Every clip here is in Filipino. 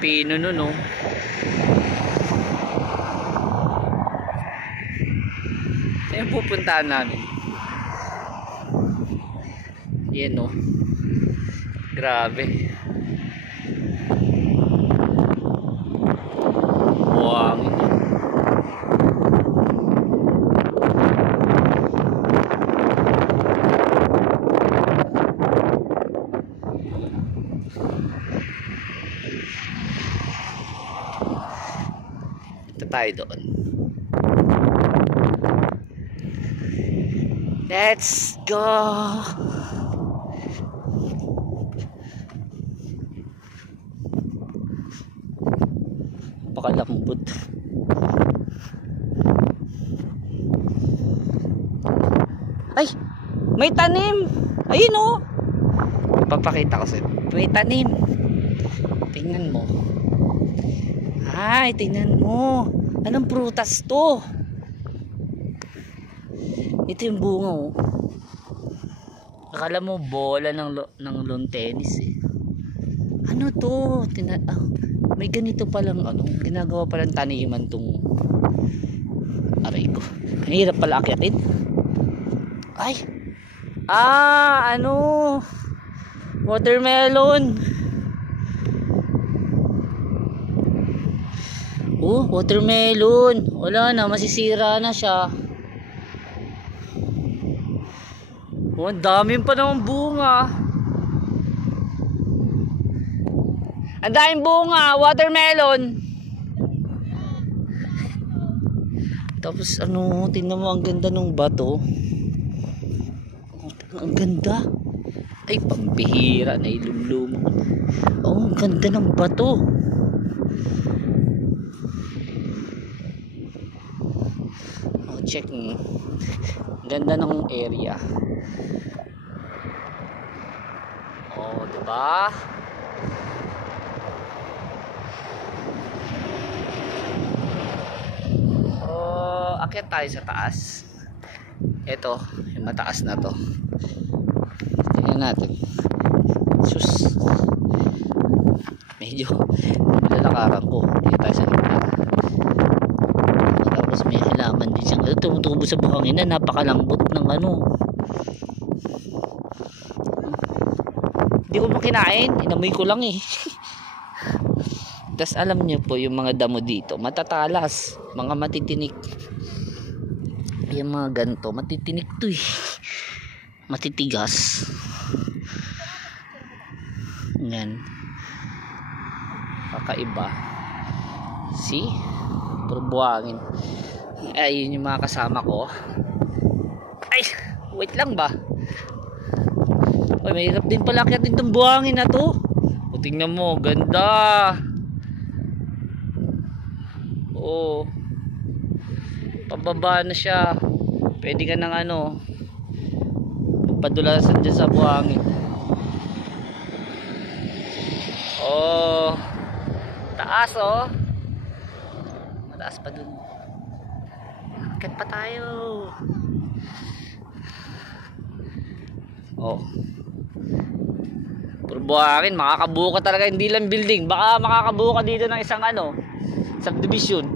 pipino nun, no? Saan yung pupuntahan namin? Yan, no? Grabe. Buwangin. Ito tayo doon. Let's go. Pakalambot. Ay, may tanim. Ayun, oh. Papakita ko sa'yo. May tanim. Tingnan mo. Ay, tingnan mo. Anong prutas to? Ito yung bunga, oh. Akala mo bola ng lawn tennis, eh. Ano to? May ganito palang ano, ginagawa palang taniman tong aray ko. Ang hirap pala akyatin. Ay. Ano? Watermelon. Oh, watermelon. Wala na, masisira na siya. Oh, ang daming pa naman bunga. Ang daming bunga, watermelon. Tapos ano, tingnan mo, ang ganda ng bato. Ang ganda. Ay, pambihira na ilumlum. Oh, ang ganda ng bato. Oh, check mo. Ganda ng area. Oh, diba? Oh, akyat tayo sa taas. Ito, yung mataas na to. Tingnan natin. Sus. Medyo lalakaran ko. Dito tayo sa gitna. Tapos may halaman din siyang tumutubo sa buhangin na napakalambot ng ano. Hindi ko makinain. Inamoy ko lang, eh. Tas alam niyo po yung mga damo dito matatalas, mga matitinik. Yung mga ganito matitinik to, eh. Matitigas. Yan. Kakaiba. See? Puro buhangin. Ay, yun yung mga kasama ko. Ay, wait lang ba? Ay, mahirap din pala akyatin itong buhangin na to. O, tingnan mo, ganda. Oh, pababa na siya. Pwede ka ng ano, magpadulasan dyan sa buhangin. Oh, taas, oh. Mataas pa dun. Akit pa tayo. Oh, puro buhangin. Makakabuo ka talaga, hindi lang building. Baka makakabuo ka dito ng isang ano, subdivision.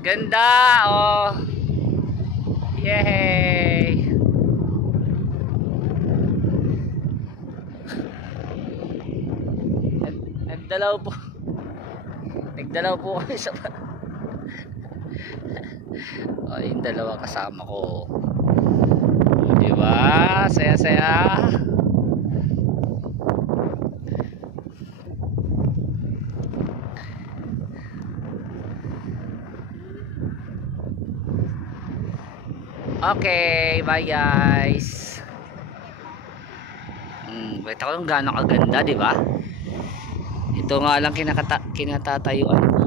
Ganda, oh. Yay. Nagdalaw po kami sa oh, yung dalawa kasama ko. Diba? Saya-saya. Okay, bye guys. Kita ko yung gano'ng kaganda, diba? Ito nga lang kinatatayuan ko.